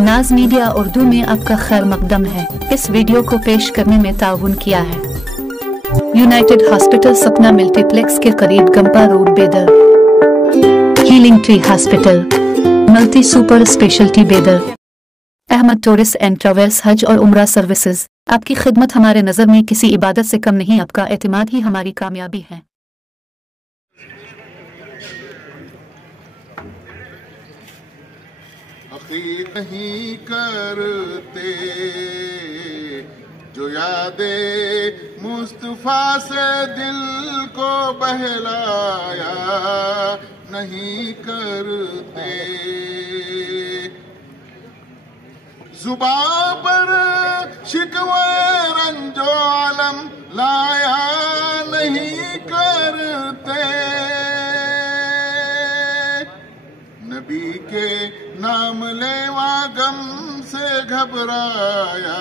नाज मीडिया उर्दू में आपका खैर मकदम है। इस वीडियो को पेश करने में ताउन किया है यूनाइटेड हॉस्पिटल सपना मल्टीप्लेक्स के करीब गंपा रोड बेदर, healing tree hospital multi super speciality बेदर, अहमद टूरिस्ट एंड ट्रैवल्स हज और उम्रा सर्विसेज। आपकी खिदमत हमारे नज़र में किसी इबादत से कम नहीं, आपका एतमाद ही हमारी कामयाबी है। नहीं करते जो यादे मुस्तफा से दिल को बहलाया नहीं करते, जुबां पर शिकवे रंजो आलम लाया नहीं करते, नबी के नाम लेवा गम से घबराया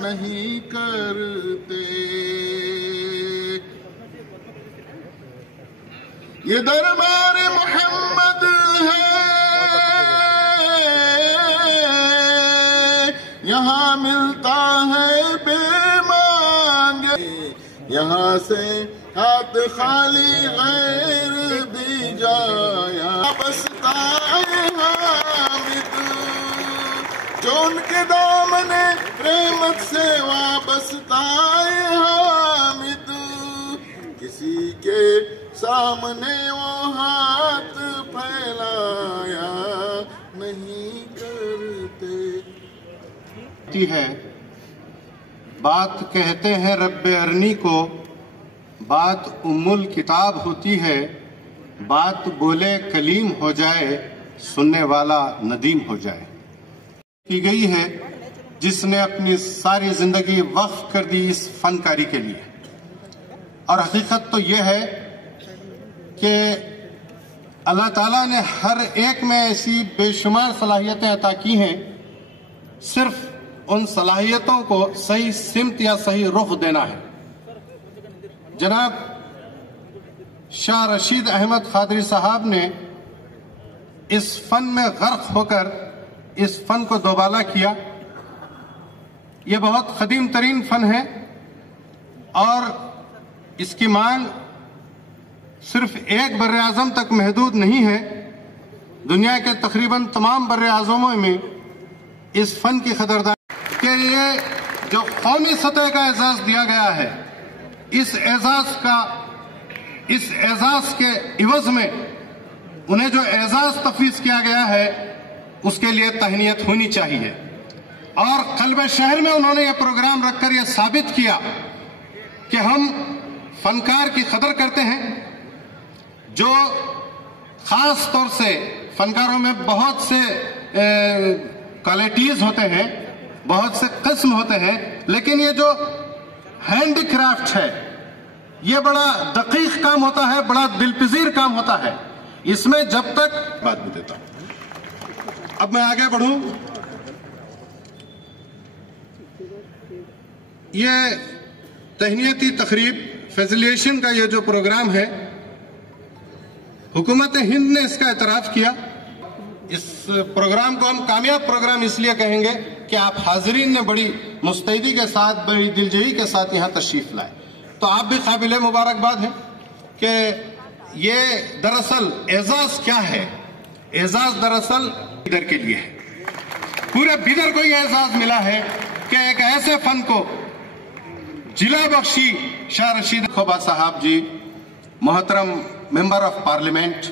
नहीं करते। ये दरबार मोहम्मद है, यहाँ मिलता है बेमांगे, यहाँ से हाथ खाली गैर दी जाया बसता है हामिद, जो उनके दामने रहमत से वाबस्ता है हामिद, किसी के सामने वो हाथ फैलाया नहीं करते। है बात कहते हैं रब्बे अरनी को, बात उम्मुल किताब होती है, बात बोले कलीम हो जाए, सुनने वाला नदीम हो जाए। की गई है जिसने अपनी सारी जिंदगी वक्फ कर दी इस फनकारी के लिए। और हकीकत तो यह है कि अल्लाह ताला ने हर एक में ऐसी बेशुमार सलाहियतें अता की हैं, सिर्फ उन सलाहियतों को सही सिमत या सही रुख देना है। जनाब शाह रशीद अहमद कादरी साहब ने इस फन में गर्क होकर इस फन को दोबाला किया। यह बहुत कदीम तरीन फन है और इसकी मांग सिर्फ एक बर्रे आज़म तक महदूद नहीं है, दुनिया के तकरीबन तमाम बर्रे आज़मों में इस फन की कदरदानी के लिए जो कौमी सतह का एजाज दिया गया है, इस एजाज के इवज में उन्हें जो एजाज तफवीज किया गया है उसके लिए तहनीयत होनी चाहिए। और कल्ब शहर में उन्होंने यह प्रोग्राम रखकर यह साबित किया कि हम फनकार की कदर करते हैं। जो खास तौर से फनकारों में बहुत से क्वालिटीज होते हैं, बहुत से किस्म होते हैं, लेकिन ये जो हैंडीक्राफ्ट है ये बड़ा दकीक काम होता है, बड़ा दिलपजीर काम होता है। इसमें जब तक बात भी देता हूं, अब मैं आगे बढ़ूं। ये तहनीयती तकरीब फैसिलिटेशन का ये जो प्रोग्राम है, हुकूमत हिंद ने इसका एतराफ़ किया। इस प्रोग्राम को हम कामयाब प्रोग्राम इसलिए कहेंगे कि आप हाजरीन ने बड़ी मुस्तैदी के साथ, बड़ी दिलजई के साथ यहाँ तशरीफ लाए, तो आप भी काबिल मुबारकबाद हैं कि ये दरअसल एजाज क्या है। एजाज दरअसल बिदर के लिए है, पूरे बिदर को यह एजाज मिला है कि एक ऐसे फन को जिला बख्शी शाह रशीद खोबा साहब जी, मोहतरम मेंबर ऑफ पार्लियामेंट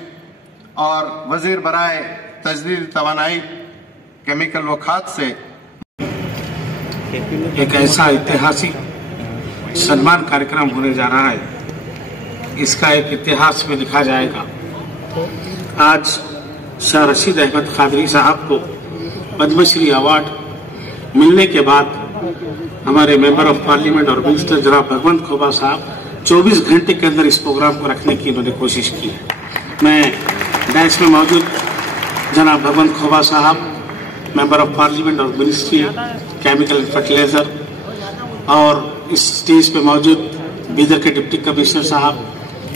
और वजीर बराए तजदीद तवानाई केमिकल व खाद से एक ऐसा ऐतिहासिक सम्मान कार्यक्रम होने जा रहा है, इसका एक इतिहास में लिखा जाएगा। आज शाह रशीद अहमद कादरी साहब को पद्मश्री अवार्ड मिलने के बाद हमारे मेंबर ऑफ पार्लियामेंट और मिनिस्टर जनाब भगवंत खोबा साहब 24 घंटे के अंदर इस प्रोग्राम को रखने की इन्होंने कोशिश की है। मैं डैश में मौजूद जनाब भगवंत खोबा साहब, मेंबर ऑफ पार्लियामेंट और मिनिस्ट्री केमिकल एंड फर्टिलाइजर, और इस स्टेज पे मौजूद बीदर के डिप्टी कमिश्नर साहब,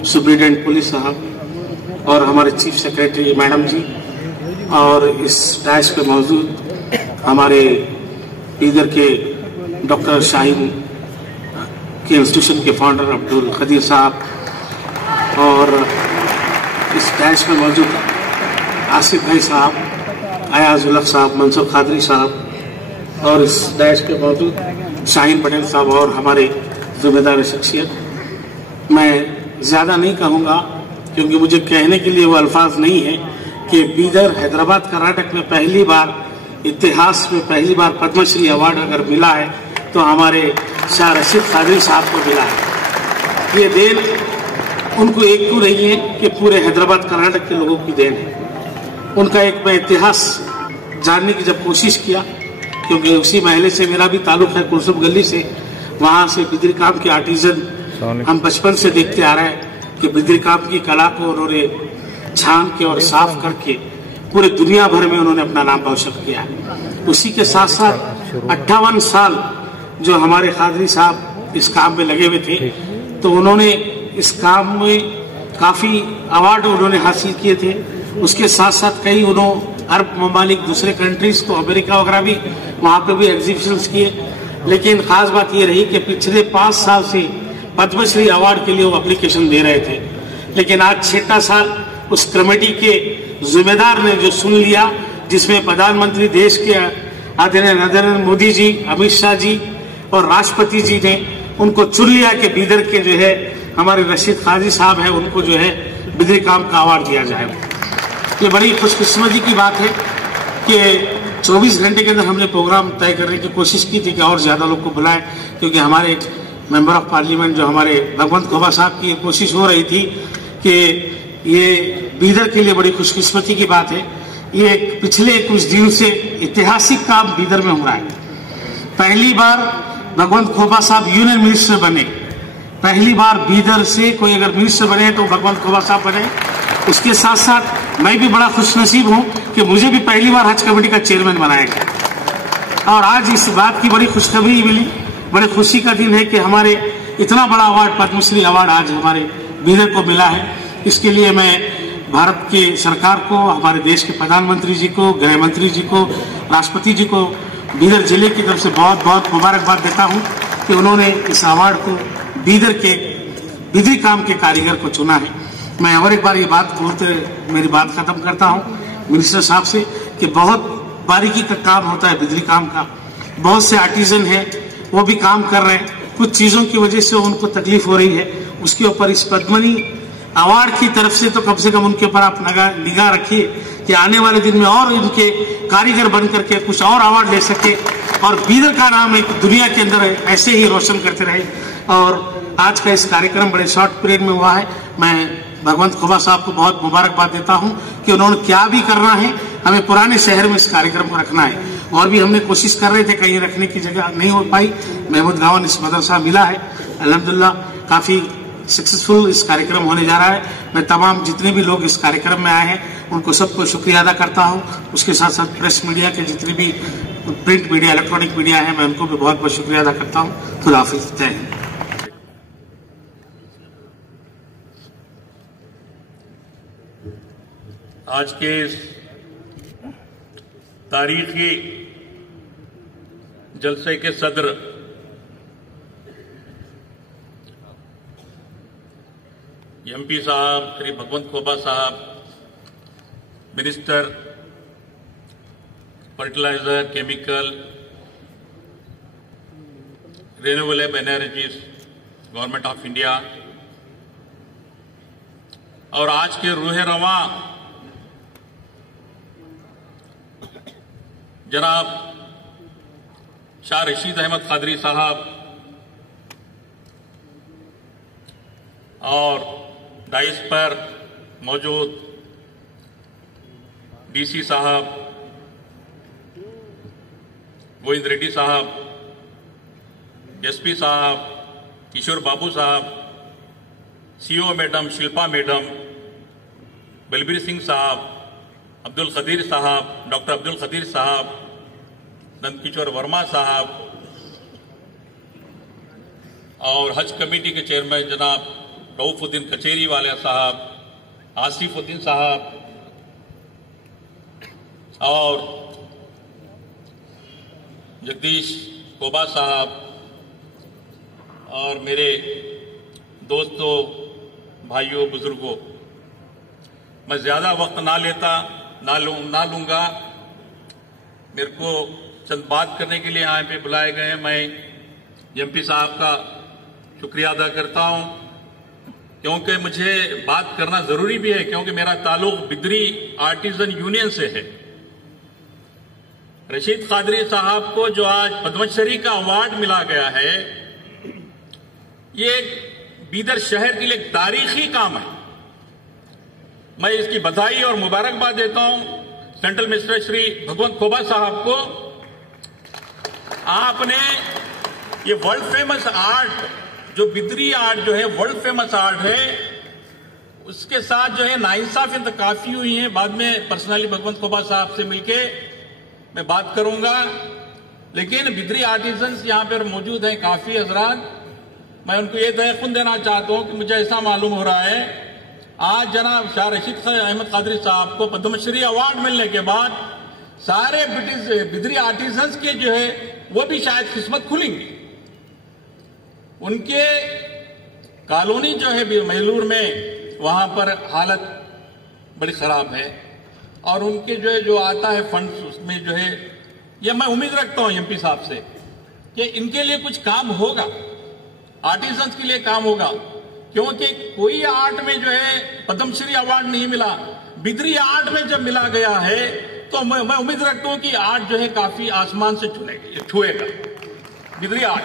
सुप्रिटेंडेंट पुलिस साहब और हमारे चीफ सेक्रेटरी मैडम जी, और इस डैश पे मौजूद हमारे इधर के डॉक्टर शाहीन के इंस्टीट्यूशन के फाउंडर अब्दुल खदीर साहब और इस डैश में मौजूद आसिफ भाई साहब, अयाजुल हक साहब, मंसूर खादरी साहब और इस डैश पे मौजूद शाहीन पटेल साहब और हमारे जिम्मेदार शख्सियत। मैं ज़्यादा नहीं कहूँगा क्योंकि मुझे कहने के लिए वो अल्फाज नहीं है कि बीदर, हैदराबाद, कर्नाटक में पहली बार, इतिहास में पहली बार पद्मश्री अवार्ड अगर मिला है तो हमारे शाह रशीद कादरी साहब को मिला है। ये देन उनको एक क्यों नहीं है कि पूरे हैदराबाद, कर्नाटक के लोगों की देन है। उनका एक मैं इतिहास जानने की जब कोशिश किया, क्योंकि उसी महल्ले से मेरा भी ताल्लुक है, कुलसुम गली से, वहाँ से बिजली काम के आर्टिजन हम बचपन से देखते आ रहे हैं कि बिजली काम की कला को उन्होंने छान के और साफ करके पूरे दुनिया भर में उन्होंने अपना नाम रोशन किया। उसी के साथ साथ 58 साल जो हमारे कादरी साहब इस काम में लगे हुए थे, तो उन्होंने इस काम में काफ़ी अवार्ड उन्होंने हासिल किए थे। उसके साथ साथ कई उन्होंने अरब ममालिक, दूसरे कंट्रीज को, अमेरिका वगैरह भी, वहाँ पे भी एग्जीबिशंस किए। लेकिन खास बात ये रही कि पिछले 5 साल से पद्मश्री अवार्ड के लिए वो एप्लीकेशन दे रहे थे, लेकिन आज 6वां साल उस कमेटी के जिम्मेदार ने जो सुन लिया, जिसमें प्रधानमंत्री देश के आदरणीय नरेंद्र मोदी जी, अमित शाह जी और राष्ट्रपति जी ने उनको चुन लिया कि बीदर के जो है हमारे रशीद कादरी साहब है, उनको जो है बिजली काम का अवार्ड दिया जाए। ये बड़ी खुशकिस्मती की बात है कि 24 घंटे के अंदर हमने प्रोग्राम तय करने की कोशिश की थी कि और ज़्यादा लोग को बुलाएं, क्योंकि हमारे मेंबर ऑफ पार्लियामेंट जो हमारे भगवंत खोबा साहब की कोशिश हो रही थी कि ये बीदर के लिए बड़ी खुशकिस्मती की बात है। ये पिछले कुछ दिन से ऐतिहासिक काम बीदर में हो रहा है। पहली बार भगवंत खोबा साहब यूनियन मिनिस्टर बने, पहली बार बीदर से कोई अगर मिनिस्टर बने तो भगवंत खोबा साहब बने। उसके साथ साथ मैं भी बड़ा खुशनसीब हूं कि मुझे भी पहली बार हज कमेटी का चेयरमैन बनाया गया, और आज इस बात की बड़ी खुशखबरी मिली, बड़े खुशी का दिन है कि हमारे इतना बड़ा अवार्ड, पद्मश्री अवार्ड आज हमारे बीदर को मिला है। इसके लिए मैं भारत की सरकार को, हमारे देश के प्रधानमंत्री जी को, गृह मंत्री जी को, राष्ट्रपति जी को बीदर जिले की तरफ से बहुत बहुत मुबारकबाद देता हूं कि उन्होंने इस अवार्ड को बीदर के बिजली काम के कारीगर को चुना है। मैं और एक बार ये बात बोलते मेरी बात खत्म करता हूँ मिनिस्टर साहब से कि बहुत बारीकी का काम होता है बिजली काम का। बहुत से आर्टिजन हैं, वो भी काम कर रहे हैं, कुछ चीज़ों की वजह से उनको तकलीफ हो रही है। उसके ऊपर इस पद्मनी अवार्ड की तरफ से तो कम से कम उनके ऊपर आप निगाह रखिए कि आने वाले दिन में और इनके कारीगर बन करके कुछ और अवार्ड ले सके और बीदर का नाम एक दुनिया के अंदर ऐसे ही रोशन करते रहे। और आज का इस कार्यक्रम बड़े शॉर्ट पीरियड में हुआ है। मैं भगवंत खोबा साहब को बहुत मुबारकबाद देता हूं कि उन्होंने क्या भी करना है, हमें पुराने शहर में इस कार्यक्रम को रखना है। और भी हमने कोशिश कर रहे थे, कहीं रखने की जगह नहीं हो पाई। महमूद गावन इस मदरसा मिला है, अल्हम्दुलिल्लाह काफ़ी सक्सेसफुल इस कार्यक्रम होने जा रहा है। मैं तमाम जितने भी लोग इस कार्यक्रम में आए हैं उनको सबको शुक्रिया अदा करता हूँ। उसके साथ साथ प्रेस मीडिया के जितने भी प्रिंट मीडिया, इलेक्ट्रॉनिक मीडिया है, मैं उनको भी बहुत बहुत शुक्रिया अदा करता हूँ। खुदा हाफिज़, जय हिंद। आज के इस तारीखी जलसे के सदर एमपी साहब Shri Bhagwant Khuba Sahab, minister fertiliser, chemical, renewable energies, government of India, और आज के रूहे रवा जनाब शाह रशीद अहमद कादरी साहब और डाइस पर मौजूद डीसी साहब, गोविंद रेड्डी साहब, एसपी साहब, किशोर बाबू साहब, CO madam Shilpa madam, Balbir Singh साहब, अब्दुल खदीर साहब, डॉक्टर अब्दुल खदीर साहब, नंदकिशोर वर्मा साहब और हज कमेटी के चेयरमैन जनाब रऊफुद्दीन कचेरी वाले साहब, आसिफुद्दीन साहब और जगदीश कोबा साहब और मेरे दोस्तों, भाइयों, बुजुर्गों, मैं ज़्यादा वक्त ना लूँगा। मेरे को चंद बात करने के लिए यहाँ पे बुलाए गए हैं। मैं एमपी साहब का शुक्रिया अदा करता हूँ, क्योंकि मुझे बात करना ज़रूरी भी है, क्योंकि मेरा ताल्लुक बिदरी आर्टिजन यूनियन से है। रशीद कादरी साहब को जो आज पद्मश्री का अवार्ड मिला गया है, ये बीदर शहर के लिए एक तारीखी काम है। मैं इसकी बधाई और मुबारकबाद देता हूं सेंट्रल मिनिस्टर श्री भगवंत खोबा साहब को। आपने ये वर्ल्ड फेमस आर्ट, जो बिदरी आर्ट जो है वर्ल्ड फेमस आर्ट है, उसके साथ जो है नाइंसाफियत काफी हुई है। बाद में पर्सनली भगवंत खोबा साहब से मिलके मैं बात करूंगा, लेकिन बिदरी आर्टिजन्स यहां पर मौजूद हैं काफी हजरात। मैं उनको ये तयक़ुन देना चाहता हूं कि मुझे ऐसा मालूम हो रहा है, आज जनाब शाह रशीद अहमद कादरी साहब को पद्मश्री अवार्ड मिलने के बाद सारे बिदरी आर्टिजन्स के जो है वो भी शायद किस्मत खुलेंगी। उनके कॉलोनी जो है महलूर में, वहां पर हालत बड़ी खराब है, और उनके जो आता है फंड्स, उसमें जो है ये मैं उम्मीद रखता हूं एमपी साहब से कि इनके लिए कुछ काम होगा, आर्टिजन्स के लिए काम होगा। क्योंकि कोई आर्ट में जो है पद्मश्री अवार्ड नहीं मिला, बिदरी आर्ट में जब मिला गया है तो मैं उम्मीद रखता हूं कि आर्ट जो है काफी आसमान से छुएगा बिदरी आर्ट।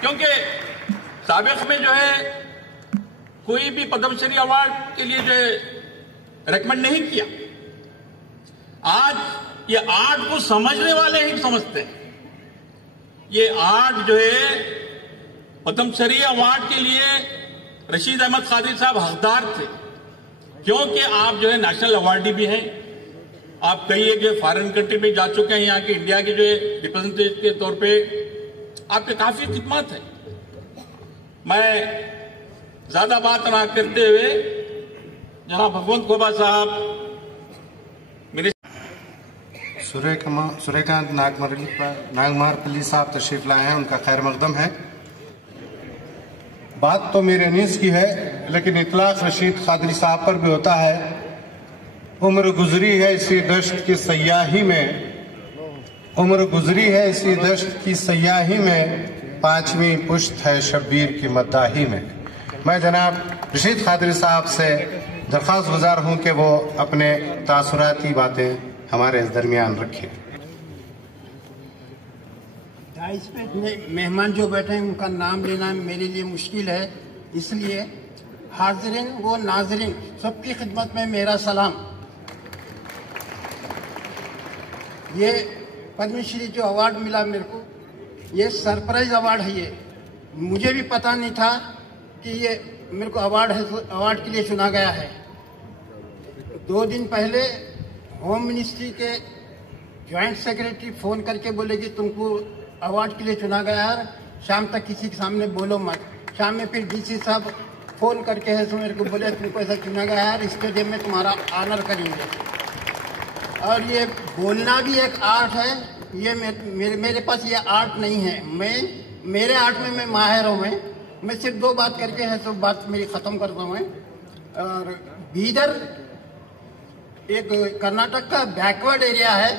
क्योंकि साबिक में जो है कोई भी पद्मश्री अवार्ड के लिए जो है रेकमेंड नहीं किया। आज ये आर्ट को समझने वाले ही समझते हैं। ये आर्ट जो है पद्मश्री अवार्ड के लिए रशीद अहमद कादरी साहब हकदार थे, क्योंकि आप जो है नेशनल अवार्डी भी हैं। आप कई एक जो फॉरेन कंट्री में जा चुके हैं, यहाँ के इंडिया के जो है रिप्रेजेंटेटिव के तौर पे आपके काफी खिदमत है। मैं ज्यादा बात ना करते हुए जनाब भगवंत खोबा साहब, मेरे सूर्यकांत नागमारपल्ली साहब तशरीफ लाए हैं, उनका खैर मकदम है। बात तो मेरे अनीस की है, लेकिन इतलाक रशीद कादरी साहब पर भी होता है। उम्र गुजरी है इसी दश्त की सयाही में, उम्र गुजरी है इसी दश्त की सयाही में, पांचवी पुश्त है शब्बीर की मद्दाही में। मैं जनाब रशीद कादरी साहब से दरख्वास्त गुजार हूं कि वो अपने तासुराती बातें हमारे दरमियान रखें। इस पे मेहमान जो बैठे हैं उनका नाम लेना मेरे लिए मुश्किल है, इसलिए हाज़रीन व नाज़रीन सबकी खिदमत में मेरा सलाम। ये पद्मश्री जो अवार्ड मिला मेरे को, ये सरप्राइज अवार्ड है। ये मुझे भी पता नहीं था कि ये मेरे को अवार्ड के लिए चुना गया है। 2 दिन पहले होम मिनिस्ट्री के जॉइंट सेक्रेटरी फोन करके बोले कि तुमको अवार्ड के लिए चुना गया है, शाम तक किसी के सामने बोलो मत। शाम में फिर डीसी साहब फोन करके है तो मेरे को बोले तुमको ऐसा चुना गया है, स्टेडियम में तुम्हारा ऑनर करेंगे। और ये बोलना भी एक आर्ट है। ये मेरे पास ये आर्ट नहीं है। मेरे आर्ट में मैं माहिर हूँ। मैं सिर्फ 2 बात करके है तो बात मेरी ख़त्म करता हूँ। और बीदर एक कर्नाटक का बैकवर्ड एरिया है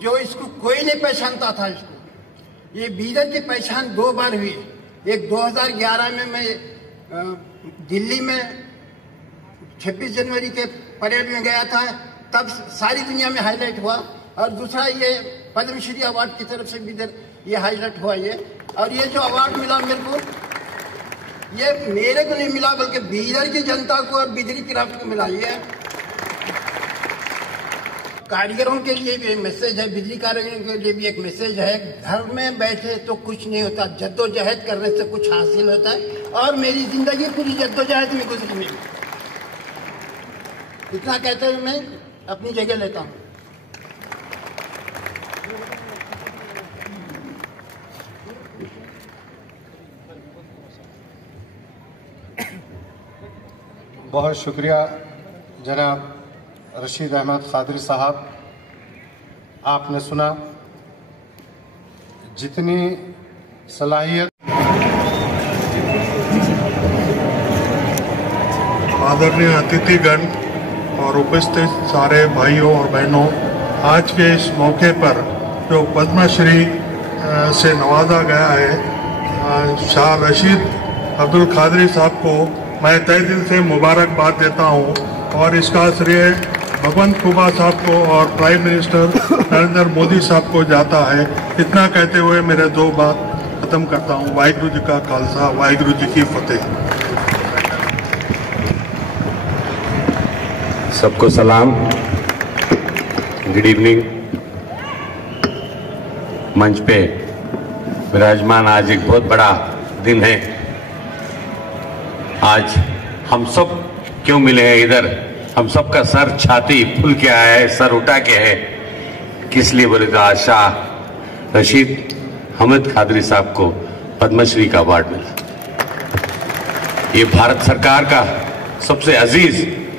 जो इसको कोई नहीं पहचानता था। इसको ये बीदर की पहचान 2 बार हुई। एक 2011 में मैं दिल्ली में 26 जनवरी के परेड में गया था, तब सारी दुनिया में हाईलाइट हुआ। और दूसरा ये पद्मश्री अवार्ड की तरफ से बीदर ये हाईलाइट हुआ। ये और ये जो अवार्ड मिला मेरे को, ये मेरे को नहीं मिला बल्कि बीदर की जनता को और बिदरी क्राफ्ट को मिला। ये कारीगरों के लिए भी एक मैसेज है, बिजली कारीगरों के लिए भी एक मैसेज है। घर में बैठे तो कुछ नहीं होता, जद्दोजहद करने से कुछ हासिल होता है। और मेरी जिंदगी पूरी जद्दोजहद में गुजरी नहीं। इतना कहते हुए मैं अपनी जगह लेता हूँ। बहुत शुक्रिया जनाब रशीद अहमद कादरी साहब। आपने सुना जितनी सलाहियत आदरणीय अतिथिगण और उपस्थित सारे भाइयों और बहनों, आज के इस मौके पर जो पद्मश्री से नवाजा गया है शाह रशीद अब्दुल कादरी साहब को मैं तहे दिल से मुबारकबाद देता हूं और इसका श्रेय भगवंत खुबा साहब को और प्राइम मिनिस्टर नरेंद्र मोदी साहब को जाता है। इतना कहते हुए मेरे दो बात खत्म करता हूं। वाहिगुरु जी का खालसा, वाहिगुरु जी की फतेह। सबको सलाम, गुड इवनिंग। मंच पे विराजमान आज एक बहुत बड़ा दिन है। आज हम सब क्यों मिले हैं इधर? हम सबका सर छाती फूल के आया है, सर उठा के है। किस लिए बोले तो आज शाह रशीद अहमद कादरी साहब को पद्मश्री का अवार्ड मिला। ये भारत सरकार का सबसे अजीज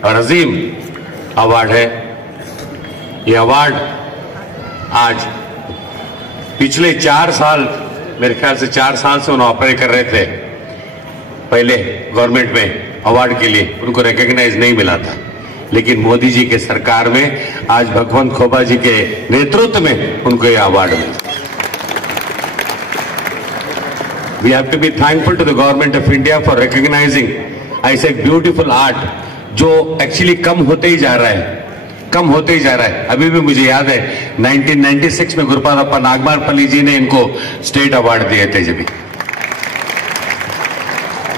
और अजीम अवार्ड है। ये अवार्ड आज पिछले 4 साल, मेरे ख्याल से 4 साल से उन्होंने ऑपरेट कर रहे थे। पहले गवर्नमेंट में अवार्ड के लिए उनको रिकॉग्नाइज नहीं मिला था, लेकिन मोदी जी के सरकार में आज भगवंत खोबा जी के नेतृत्व में उनको यह अवार्ड मिला। We have to be thankful to the government of India for recognising ऐसे ब्यूटीफुल आर्ट जो एक्चुअली कम होते ही जा रहा है, कम होते ही जा रहा है। अभी भी मुझे याद है 1996 में गुरुपादप्पा नागमारपल्ली जी ने इनको स्टेट अवार्ड दिए थे। जब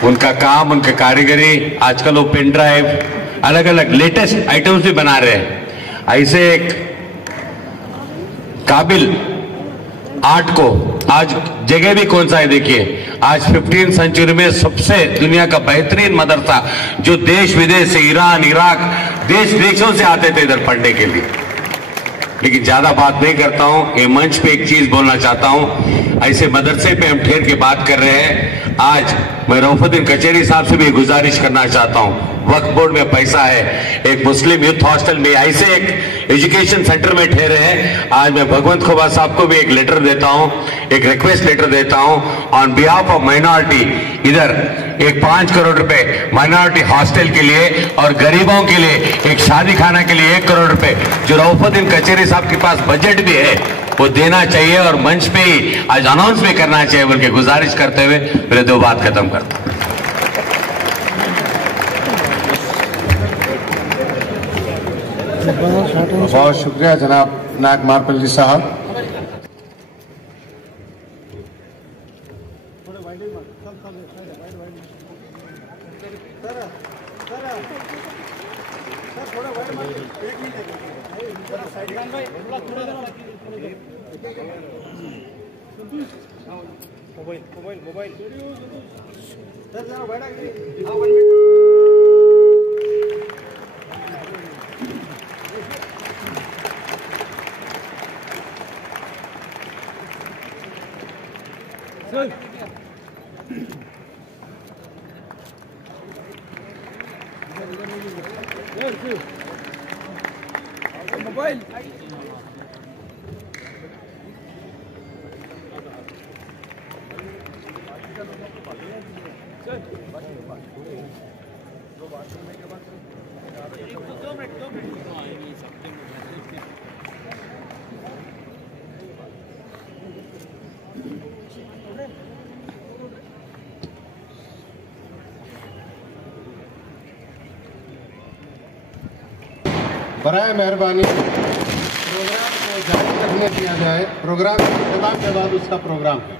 उनका काम, उनका कारीगरी, आजकल वो पेन ड्राइव, अलग अलग लेटेस्ट आइटम्स भी बना रहे हैं। ऐसे एक काबिल आर्ट को आज जगह भी कौन सा है देखिए। आज 15th सेंचुरी में सबसे दुनिया का बेहतरीन मदरसा जो देश विदेश से, ईरान, इराक, देश विदेशों से आते थे इधर पढ़ने के लिए। लेकिन ज्यादा बात नहीं करता हूं, ये मंच पे एक चीज बोलना चाहता हूं। ऐसे मदरसे पे हम ठहर के बात कर रहे हैं। आज मैं रऊफुद्दीन कचेरी साहब से भी गुजारिश करना चाहता हूं, वक्फ बोर्ड में पैसा है, एक मुस्लिम यूथ हॉस्टल में, ऐसे एक एजुकेशन सेंटर में ठहरे हैं। आज मैं भगवंत खोबा साहब को भी एक लेटर देता हूं, एक रिक्वेस्ट लेटर देता हूं ऑन बिहाफ ऑफ माइनॉरिटी। इधर एक 5 करोड़ रुपए माइनॉरिटी हॉस्टल के लिए और गरीबों के लिए एक शादी खाना के लिए 1 करोड़ रुपए जो रऊफुद्दीन कचेरी साहब के पास बजट भी है वो देना चाहिए और मंच पे ही आज अनाउंस भी करना चाहिए बोल के गुजारिश करते हुए मेरे 2 बात खत्म करता हूं। बहुत शुक्रिया जनाब नागमारपल्ली साहब। बराए मेहरबानी प्रोग्राम को जारी रखने दिया जाए। प्रोग्राम के बाद उसका प्रोग्राम है।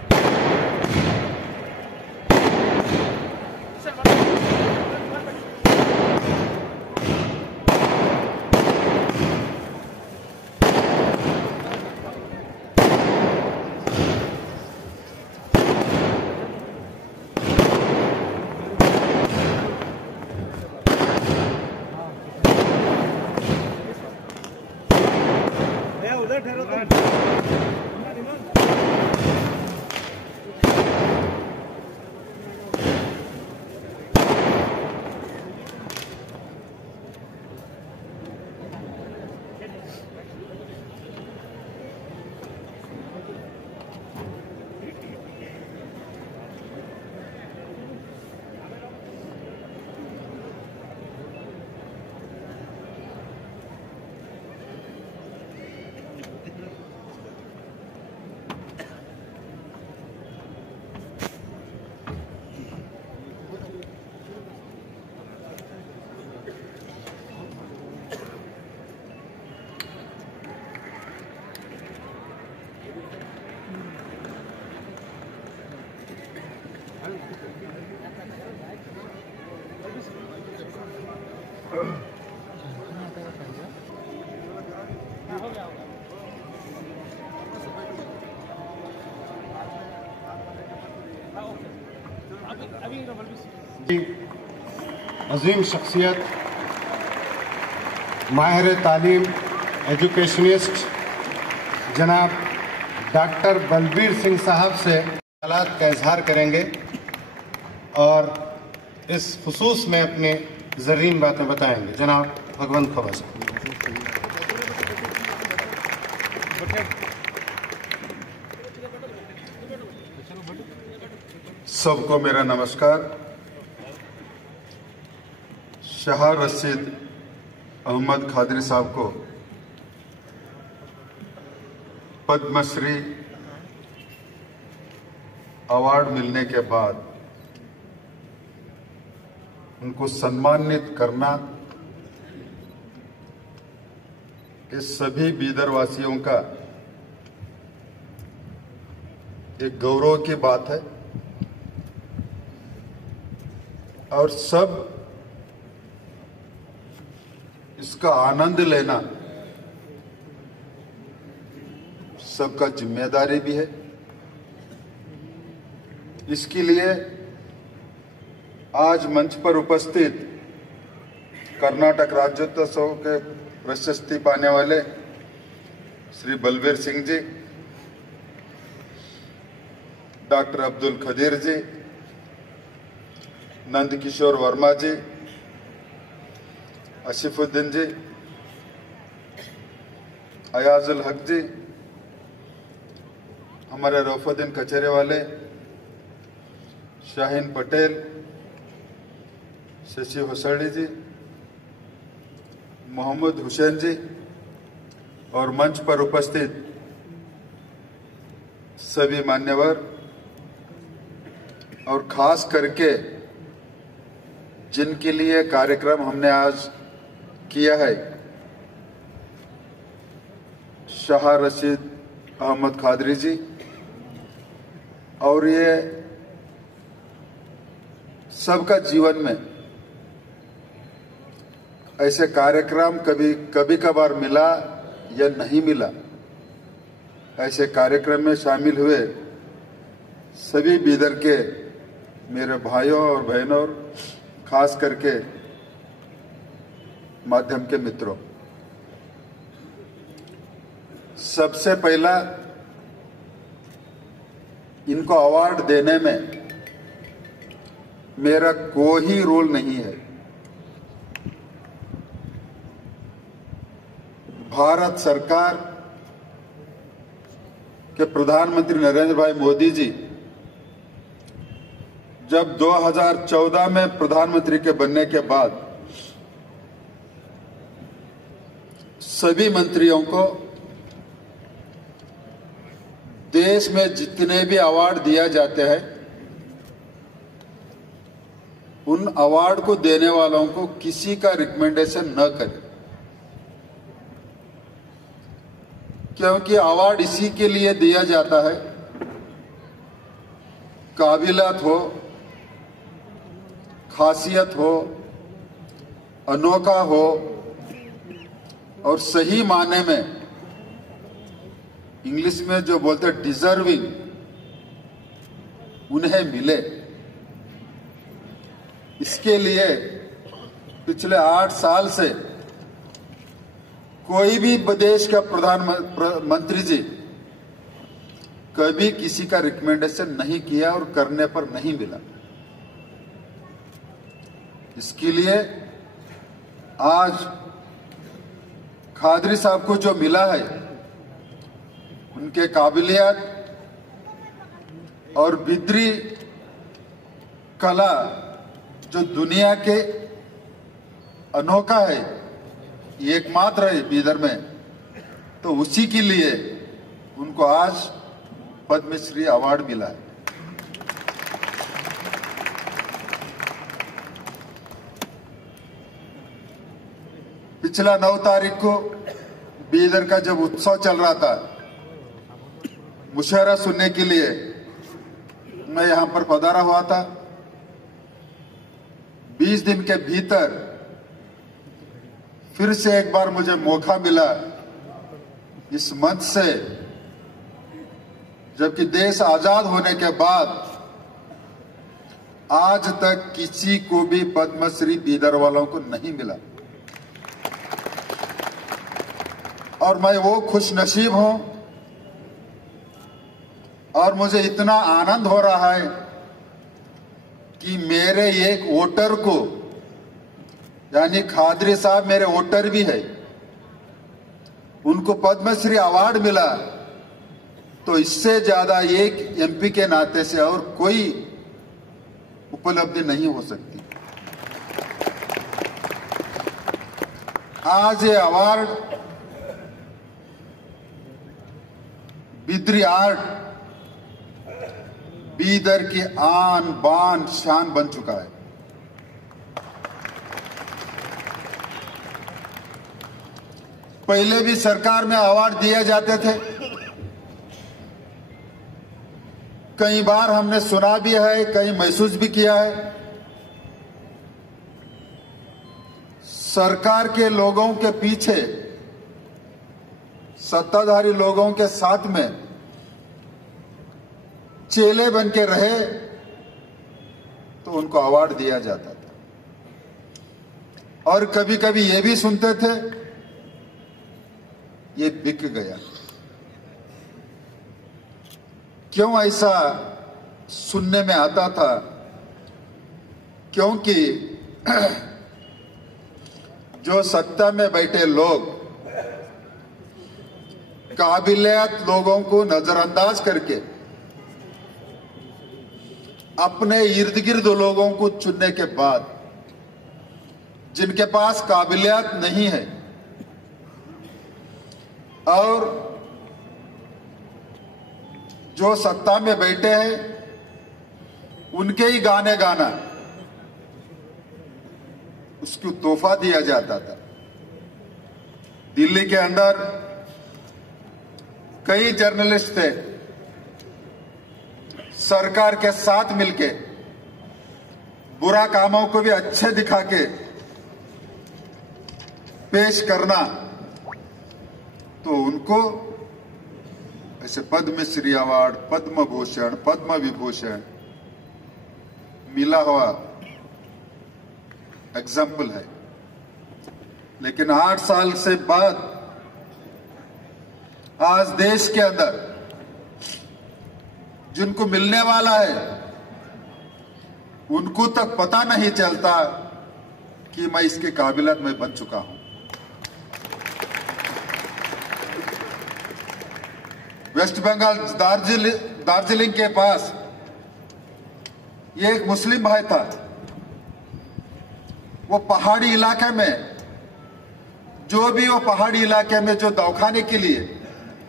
अजीम शख्सियत, माहिर तालीम, एजुकेशनिस्ट जनाब डॉक्टर बलबीर सिंह साहब से ख्यालात का इजहार करेंगे और इस खुसूस में अपने ज़रीन बातें बताएंगे। जनाब भगवंत खोबा साहब। सबको मेरा नमस्कार। शाह रशीद अहमद खादरी साहब को पद्मश्री अवार्ड मिलने के बाद उनको सम्मानित करना इस सभी बीदरवासियों का एक गौरव की बात है और सब इसका आनंद लेना सबका जिम्मेदारी भी है। इसके लिए आज मंच पर उपस्थित कर्नाटक राज्योत्सव के प्रशस्ति पाने वाले श्री बलबीर सिंह जी, डॉक्टर अब्दुल खदीर जी, नंद किशोर वर्मा जी, आसिफुद्दीन जी, अयाजुल हक जी, हमारे रऊफुद्दीन कचेरे वाले, शाहीन पटेल, शशि होसड़ी जी, मोहम्मद हुसैन जी और मंच पर उपस्थित सभी मान्यवर और खास करके जिनके लिए कार्यक्रम हमने आज किया है, शाह रशीद अहमद खादरी जी। और ये सबका जीवन में ऐसे कार्यक्रम कभी कभार मिला या नहीं मिला, ऐसे कार्यक्रम में शामिल हुए सभी बीदर के मेरे भाइयों और बहनों और खास करके माध्यम के मित्रों, सबसे पहला इनको अवार्ड देने में मेरा कोई रोल नहीं है। भारत सरकार के प्रधानमंत्री नरेंद्र भाई मोदी जी जब 2014 में प्रधानमंत्री के बनने के बाद सभी मंत्रियों को देश में जितने भी अवार्ड दिया जाते हैं उन अवार्ड को देने वालों को किसी का रिकमेंडेशन न करें, क्योंकि अवार्ड इसी के लिए दिया जाता है काबिलियत हो, खासियत हो, अनोखा हो और सही माने में इंग्लिश में जो बोलते हैं डिजर्विंग उन्हें मिले। इसके लिए पिछले 8 साल से कोई भी देश का प्रधानमंत्री जी कभी किसी का रिकमेंडेशन नहीं किया और करने पर नहीं मिला। इसके लिए आज खादरी साहब को जो मिला है उनके काबिलियत और बिदरी कला जो दुनिया के अनोखा है, एकमात्र है बीदर में, तो उसी के लिए उनको आज पद्मश्री अवार्ड मिला है। पिछला 9 तारीख को बीदर का जब उत्सव चल रहा था, मुशायरा सुनने के लिए मैं यहां पर पधारा हुआ था। 20 दिन के भीतर फिर से एक बार मुझे मौका मिला इस मंच से, जबकि देश आजाद होने के बाद आज तक किसी को भी पद्मश्री बीदर वालों को नहीं मिला। और मैं वो खुश नसीब हूं और मुझे इतना आनंद हो रहा है कि मेरे एक वोटर को, यानी खादरी साहब मेरे वोटर भी है, उनको पद्मश्री अवार्ड मिला, तो इससे ज्यादा एक एमपी के नाते से और कोई उपलब्धि नहीं हो सकती। आज ये अवार्ड बिदरी आर्ट बीदर की आन बान शान बन चुका है। पहले भी सरकार में अवार्ड दिए जाते थे, कई बार हमने सुना भी है, कई महसूस भी किया है। सरकार के लोगों के पीछे, सत्ताधारी लोगों के साथ में चेले बन के रहे तो उनको अवार्ड दिया जाता था। और कभी कभी ये भी सुनते थे ये बिक गया। क्यों ऐसा सुनने में आता था? क्योंकि जो सत्ता में बैठे लोग काबिलियत लोगों को नजरअंदाज करके अपने इर्द गिर्द लोगों को चुनने के बाद, जिनके पास काबिलियत नहीं है और जो सत्ता में बैठे हैं, उनके ही गाने गाना उसको तोहफा दिया जाता था। दिल्ली के अंदर कई जर्नलिस्ट थे, सरकार के साथ मिलके बुरा कामों को भी अच्छे दिखा के पेश करना, तो उनको ऐसे पद्मश्री अवार्ड, पद्म भूषण, पद्म विभूषण मिला हुआ एग्जाम्पल है। लेकिन 8 साल से बाद आज देश के अंदर जिनको मिलने वाला है उनको तक पता नहीं चलता कि मैं इसके काबिलियत में बन चुका हूं। वेस्ट बंगाल दार्जिलिंग के पास ये एक मुस्लिम भाई था। वो पहाड़ी इलाके में, जो भी वो पहाड़ी इलाके में जो दवाखाने के लिए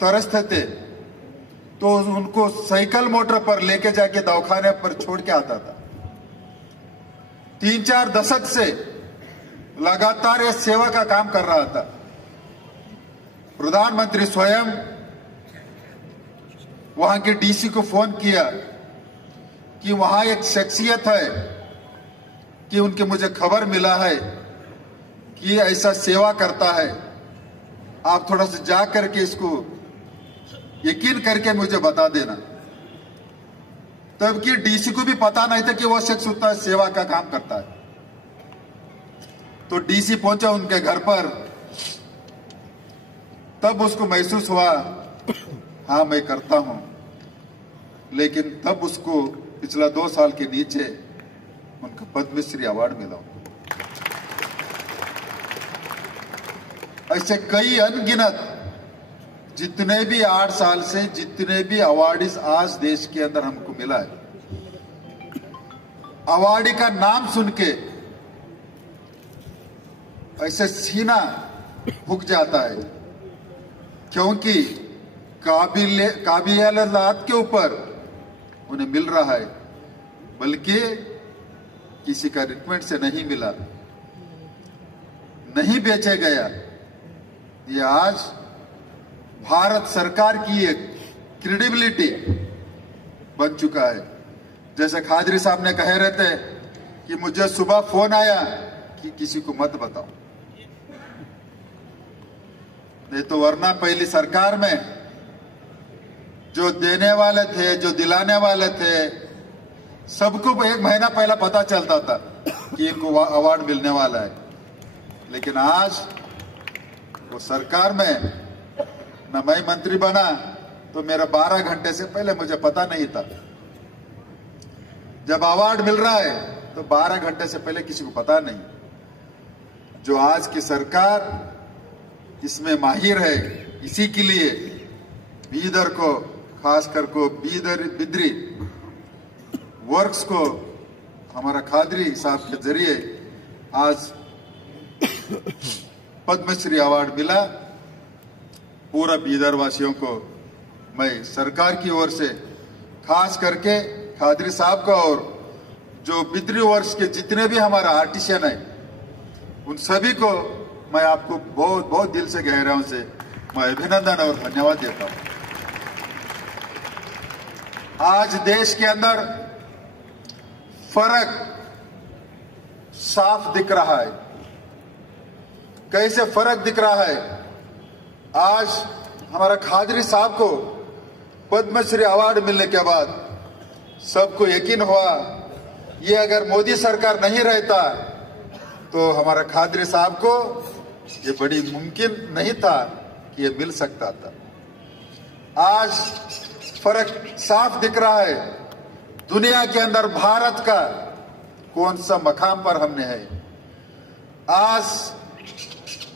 तरसते थे, तो उनको साइकिल मोटर पर लेके जाके दवाखाने पर छोड़ के आता था। 3-4 दशक से लगातार ये सेवा का काम कर रहा था। प्रधानमंत्री स्वयं वहां के डीसी को फोन किया कि वहां एक शख्सियत है कि उनके मुझे खबर मिला है कि ऐसा सेवा करता है, आप थोड़ा सा जा करके इसको यकीन करके मुझे बता देना। तब कि डीसी को भी पता नहीं था कि वो शख्स उतना सेवा का काम करता है। तो डीसी पहुंचा उनके घर पर, तब उसको महसूस हुआ हाँ मैं करता हूं। लेकिन तब उसको पिछला 2 साल के नीचे उनको पद्मश्री अवार्ड मिला। ऐसे कई अनगिनत जितने भी 8 साल से जितने भी अवार्डीज आज देश के अंदर हमको मिला है, अवार्डी का नाम सुन के ऐसे सीना फूक जाता है, क्योंकि काबिलियत के ऊपर उन्हें मिल रहा है, बल्कि किसी का रिकमेंड से नहीं मिला, नहीं बेचे गया। ये आज भारत सरकार की एक क्रेडिबिलिटी बन चुका है। जैसे खादरी साहब ने कहे रहते कि मुझे सुबह फोन आया कि किसी को मत बताओ, नहीं तो वरना पहली सरकार में जो देने वाले थे, जो दिलाने वाले थे, सबको 1 महीना पहला पता चलता था कि इनको अवार्ड मिलने वाला है। लेकिन आज वो सरकार में न मैं मंत्री बना तो मेरा 12 घंटे से पहले मुझे पता नहीं था। जब अवार्ड मिल रहा है तो 12 घंटे से पहले किसी को पता नहीं। जो आज की सरकार इसमें माहिर है, इसी के लिए बीदर को, खासकर को बिदरी वर्क्स को हमारा खादरी साहब के जरिए आज पद्मश्री अवार्ड मिला। पूरा बीदर वासियों को मैं सरकार की ओर से खास करके खादरी साहब का और जो बिदरी वर्क्स के जितने भी हमारा आर्टिशियन है उन सभी को मैं आपको बहुत बहुत दिल से गहराइयों से मैं अभिनंदन और धन्यवाद देता हूं। आज देश के अंदर फर्क साफ दिख रहा है। कैसे फर्क दिख रहा है? आज हमारा खादरी साहब को पद्मश्री अवार्ड मिलने के बाद सबको यकीन हुआ ये अगर मोदी सरकार नहीं रहता तो हमारा खादरी साहब को ये बड़ी मुमकिन नहीं था कि ये मिल सकता था। आज फर्क साफ दिख रहा है। दुनिया के अंदर भारत का कौन सा मकाम पर हमने है। आज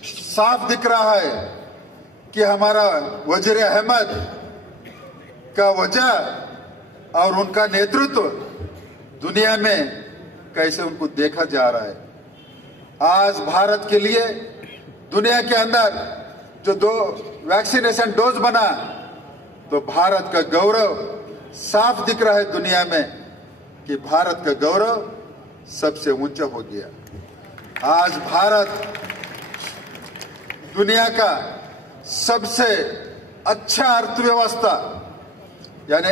साफ दिख रहा है कि हमारा वजीर अहमद का वजह और उनका नेतृत्व दुनिया में कैसे उनको देखा जा रहा है। आज भारत के लिए दुनिया के अंदर जो 2 वैक्सीनेशन डोज बना तो भारत का गौरव साफ दिख रहा है दुनिया में कि भारत का गौरव सबसे ऊंचा हो गया। आज भारत दुनिया का सबसे अच्छा अर्थव्यवस्था यानी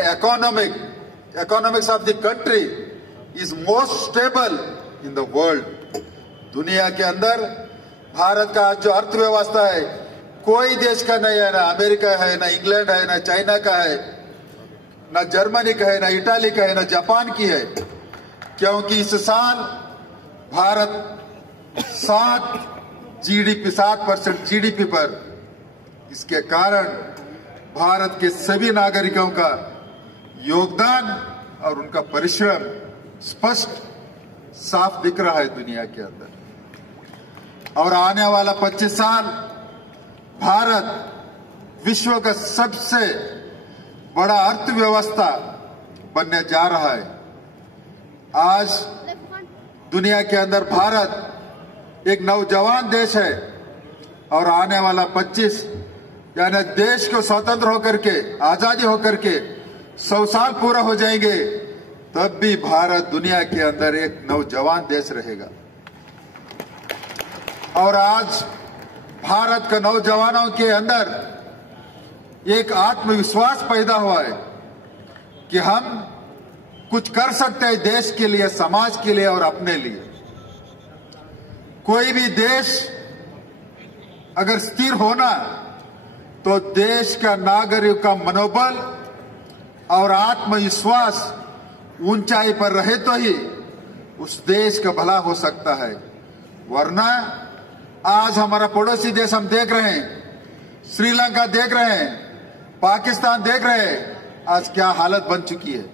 economics of the country is most stable in the world। दुनिया के अंदर भारत का जो अर्थव्यवस्था है कोई देश का नहीं है, ना अमेरिका है, ना इंग्लैंड है, ना चाइना का है, ना जर्मनी का है, ना इटाली का है, ना जापान की है। क्योंकि इस साल भारत 7% जीडीपी पर, इसके कारण भारत के सभी नागरिकों का योगदान और उनका परिश्रम स्पष्ट साफ दिख रहा है दुनिया के अंदर। और आने वाला 25 साल भारत विश्व का सबसे बड़ा अर्थव्यवस्था बनने जा रहा है। आज दुनिया के अंदर भारत एक नौजवान देश है और आने वाला 25 यानी देश को स्वतंत्र होकर के, आजादी होकर के 100 साल पूरा हो जाएंगे तब भी भारत दुनिया के अंदर एक नौजवान देश रहेगा। और आज भारत के नौजवानों के अंदर एक आत्मविश्वास पैदा हुआ है कि हम कुछ कर सकते हैं देश के लिए, समाज के लिए और अपने लिए। कोई भी देश अगर स्थिर होना तो देश का नागरिक का मनोबल और आत्मविश्वास ऊंचाई पर रहे तो ही उस देश का भला हो सकता है। वरना आज हमारा पड़ोसी देश हम देख रहे हैं, श्रीलंका देख रहे हैं, पाकिस्तान देख रहे हैं, आज क्या हालत बन चुकी है।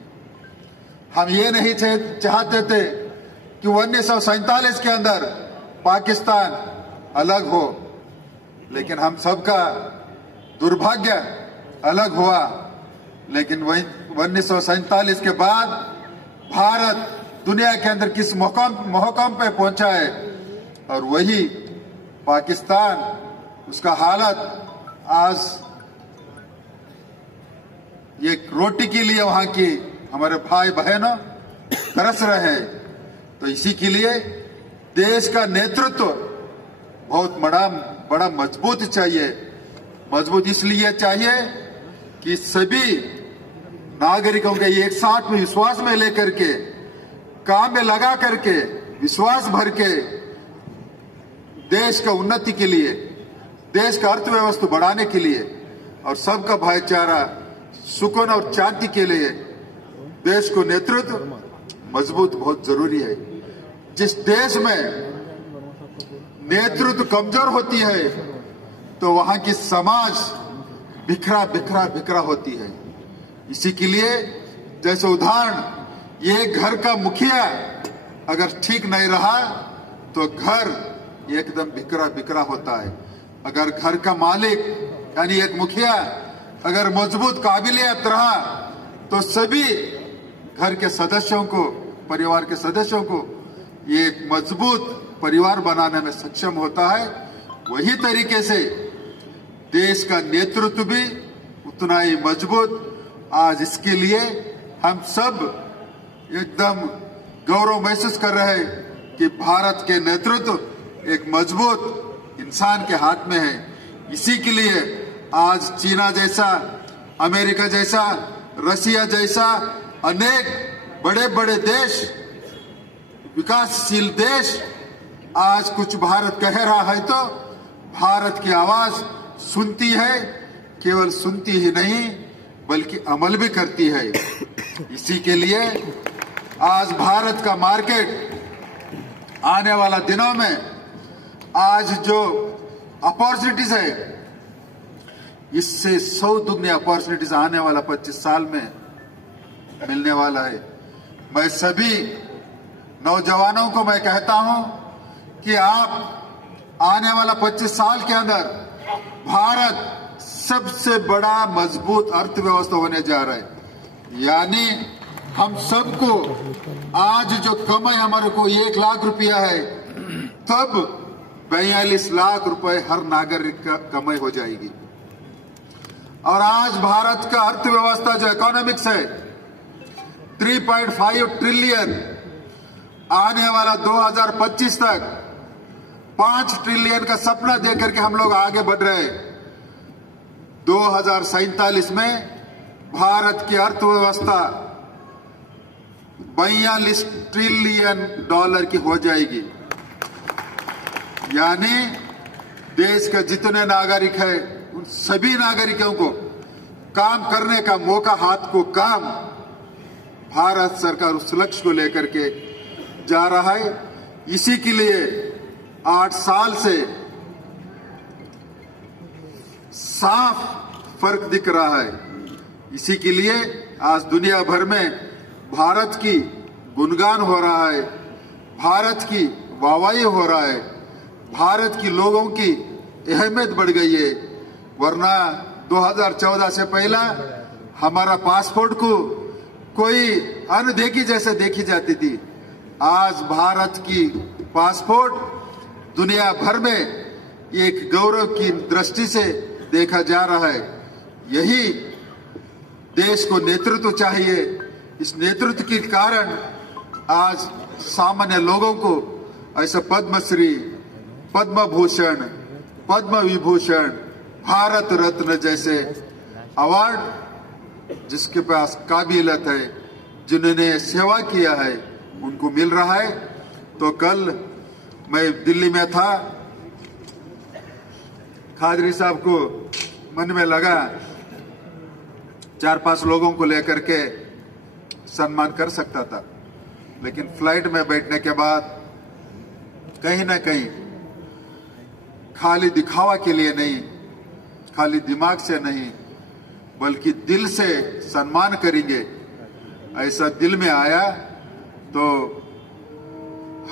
हम ये नहीं चाहते थे कि 1947 के अंदर पाकिस्तान अलग हो, लेकिन हम सबका दुर्भाग्य अलग हुआ। लेकिन वही 1947 के बाद भारत दुनिया के अंदर किस मुकाम पे पहुंचा है और वही पाकिस्तान, उसका हालत आज ये रोटी के लिए वहां की हमारे भाई बहनों तरस रहे हैं। तो इसी के लिए देश का नेतृत्व बहुत बड़ा मजबूत चाहिए। मजबूत इसलिए चाहिए कि सभी नागरिकों के एक साथ में विश्वास में लेकर के, काम में लगा करके, विश्वास भर के देश का उन्नति के लिए, देश का अर्थव्यवस्था बढ़ाने के लिए और सबका भाईचारा, सुकून और शांति के लिए देश को नेतृत्व मजबूत बहुत जरूरी है। जिस देश में नेतृत्व कमजोर होती है तो वहां की समाज बिखरा होती है। इसी के लिए जैसे उदाहरण, ये घर का मुखिया अगर ठीक नहीं रहा तो घर एकदम बिखरा होता है। अगर घर का मालिक यानी एक मुखिया अगर मजबूत काबिलियत रहा तो सभी घर के सदस्यों को, परिवार के सदस्यों को ये एक मजबूत परिवार बनाने में सक्षम होता है। वही तरीके से देश का नेतृत्व भी उतना ही मजबूत। आज इसके लिए हम सब एकदम गौरव महसूस कर रहे हैं कि भारत के नेतृत्व एक मजबूत इंसान के हाथ में है। इसी के लिए आज चीना जैसा, अमेरिका जैसा, रशिया जैसा अनेक बड़े बड़े देश, विकासशील देश आज कुछ भारत कह रहा है तो भारत की आवाज सुनती है। केवल सुनती ही नहीं बल्कि अमल भी करती है। इसी के लिए आज भारत का मार्केट आने वाला दिनों में आज जो अपॉर्चुनिटीज है इससे 100 दुगनी अपॉर्चुनिटीज आने वाला 25 साल में मिलने वाला है। मैं सभी नौजवानों को मैं कहता हूं कि आप आने वाला 25 साल के अंदर भारत सबसे बड़ा मजबूत अर्थव्यवस्था होने जा रहा है। यानी हम सबको आज जो कमाई हमारे को 1 लाख रुपया है तब 42 लाख रुपए हर नागरिक का कमाई हो जाएगी। और आज भारत का अर्थव्यवस्था जो इकोनॉमिक्स है 3.5 ट्रिलियन, आने वाला 2025 तक 5 ट्रिलियन का सपना देकर के हम लोग आगे बढ़ रहे हैं। 2047 में भारत की अर्थव्यवस्था 42 ट्रिलियन डॉलर की हो जाएगी। यानी देश के जितने नागरिक है उन सभी नागरिकों को काम करने का मौका, हाथ को काम, भारत सरकार उस लक्ष्य को लेकर के जा रहा है। इसी के लिए 8 साल से साफ फर्क दिख रहा है। इसी के लिए आज दुनिया भर में भारत की गुणगान हो रहा है, भारत की वाहवाही हो रहा है, भारत की लोगों की अहमियत बढ़ गई है। वरना 2014 से पहला हमारा पासपोर्ट को कोई अनदेखी जैसे देखी जाती थी। आज भारत की पासपोर्ट दुनिया भर में एक गौरव की दृष्टि से देखा जा रहा है। यही देश को नेतृत्व चाहिए। इस नेतृत्व के कारण आज सामान्य लोगों को ऐसे पद्मश्री, पद्म भूषण, पद्म विभूषण, भारत रत्न जैसे अवार्ड जिसके पास काबिलियत है, जिन्होंने सेवा किया है, उनको मिल रहा है। तो कल मैं दिल्ली में था, खादरी साहब को मन में लगा 4-5 लोगों को लेकर के सम्मान कर सकता था, लेकिन फ्लाइट में बैठने के बाद कहीं ना कहीं खाली दिखावा के लिए नहीं, खाली दिमाग से नहीं, बल्कि दिल से सम्मान करेंगे ऐसा दिल में आया। तो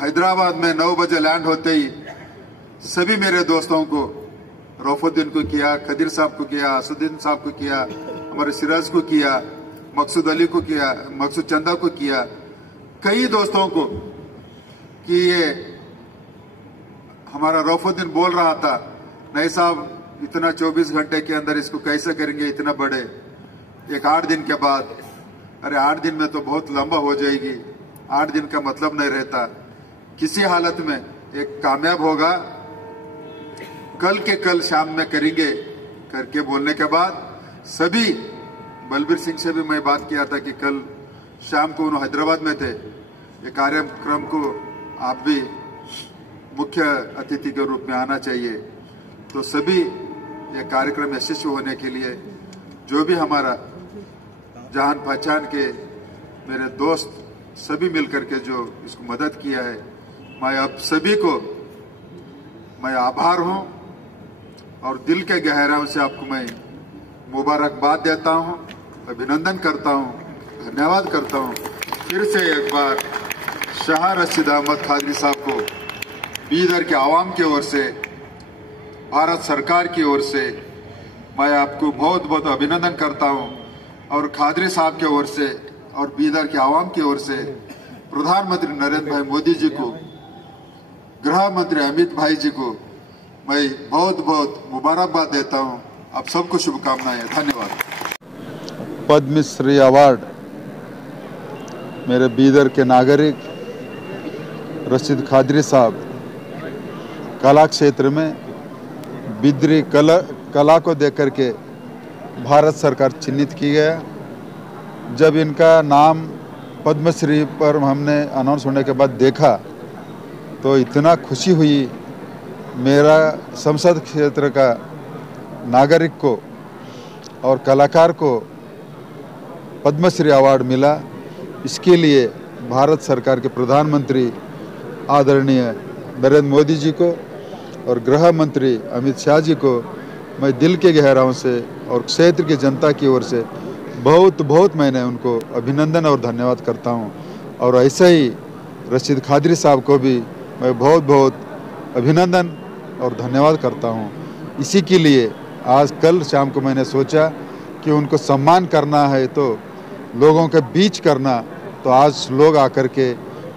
हैदराबाद में 9 बजे लैंड होते ही सभी मेरे दोस्तों को, रौफुद्दीन को किया, खदीर साहब को किया, असुद्दीन साहब को किया, हमारे सिराज को किया, मकसूद अली को किया, मकसूद चंदा को किया, कई दोस्तों को कि ये हमारा रौफुद्दीन बोल रहा था, नहीं साहब इतना 24 घंटे के अंदर इसको कैसे करेंगे इतना बड़े। एक 8 दिन के बाद, अरे 8 दिन में तो बहुत लंबा हो जाएगी, 8 दिन का मतलब नहीं रहता, किसी हालत में एक कामयाब होगा, कल के कल शाम में करेंगे करके बोलने के बाद सभी, बलबीर सिंह से भी मैं बात किया था कि कल शाम को उन्होंने हैदराबाद में थे, ये कार्यक्रम को आप भी मुख्य अतिथि के रूप में आना चाहिए। तो सभी ये कार्यक्रम यशस्वी होने के लिए जो भी हमारा जान पहचान के मेरे दोस्त सभी मिलकर के जो इसको मदद किया है, मैं अब सभी को मैं आभार हूं और दिल के गहराइयों से आपको मैं मुबारकबाद देता हूं, अभिनंदन करता हूं, धन्यवाद करता हूं। फिर से एक बार शाह रशीद अहमद कादरी साहब को बीदर के आवाम की ओर से, भारत सरकार की ओर से मैं आपको बहुत बहुत अभिनंदन करता हूं और कादरी साहब की ओर से और बीदर के आवाम की ओर से प्रधानमंत्री नरेंद्र भाई मोदी जी को, गृह मंत्री अमित भाई जी को मैं बहुत बहुत मुबारकबाद देता हूं। आप सबको शुभकामनाएं। धन्यवाद। पद्मश्री अवार्ड मेरे बीदर के नागरिक रशीद कादरी साहब कला क्षेत्र में बिदरी कला को देकर के भारत सरकार चिन्हित की गया। जब इनका नाम पद्मश्री पर हमने अनाउंस होने के बाद देखा तो इतना खुशी हुई। मेरा संसद क्षेत्र का नागरिक को और कलाकार को पद्मश्री अवार्ड मिला। इसके लिए भारत सरकार के प्रधानमंत्री आदरणीय नरेंद्र मोदी जी को और गृह मंत्री अमित शाह जी को मैं दिल के गहराइयों से और क्षेत्र की जनता की ओर से बहुत बहुत मैंने उनको अभिनंदन और धन्यवाद करता हूं। और ऐसे ही रशीद कादरी साहब को भी मैं बहुत बहुत अभिनंदन और धन्यवाद करता हूं। इसी के लिए आज कल शाम को मैंने सोचा कि उनको सम्मान करना है तो लोगों के बीच करना, तो आज लोग आकर के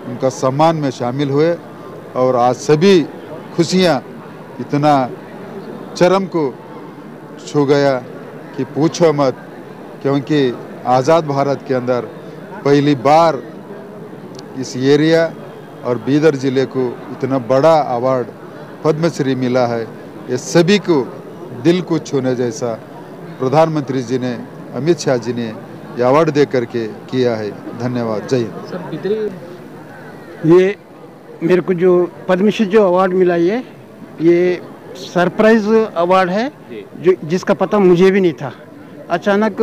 उनका सम्मान में शामिल हुए और आज सभी खुशियां इतना चरम को छू गया कि पूछो मत, क्योंकि आज़ाद भारत के अंदर पहली बार इस एरिया और बीदर ज़िले को इतना बड़ा अवार्ड पद्मश्री मिला है। ये सभी को दिल को छूने जैसा प्रधानमंत्री जी ने, अमित शाह जी ने ये अवार्ड दे करके किया है। धन्यवाद। जय हिंद। ये मेरे को जो पद्मश्री जो अवार्ड मिला ये सरप्राइज अवार्ड है जो जिसका पता मुझे भी नहीं था। अचानक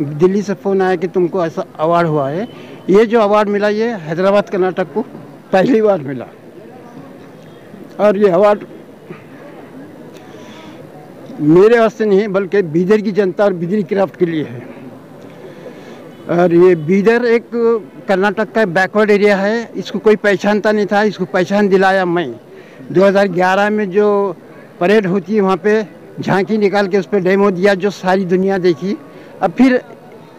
दिल्ली से फ़ोन आया कि तुमको ऐसा अवार्ड हुआ है। ये जो अवार्ड मिला ये हैदराबाद कर्नाटक को पहली बार मिला और ये अवार्ड मेरे वास्ते नहीं बल्कि बीदर की जनता और बीदरी क्राफ्ट के लिए है। और ये बीदर एक कर्नाटक का बैकवर्ड एरिया है, इसको कोई पहचानता नहीं था, इसको पहचान दिलाया मैं। 2011 में जो परेड होती है वहाँ पे झांकी निकाल के उस पर डेमो दिया जो सारी दुनिया देखी। अब फिर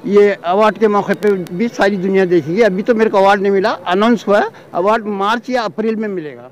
ये अवार्ड के मौके पे भी सारी दुनिया देखेगी। अभी तो मेरे को अवार्ड नहीं मिला, अनाउंस हुआ है अवार्ड मार्च या अप्रैल में मिलेगा।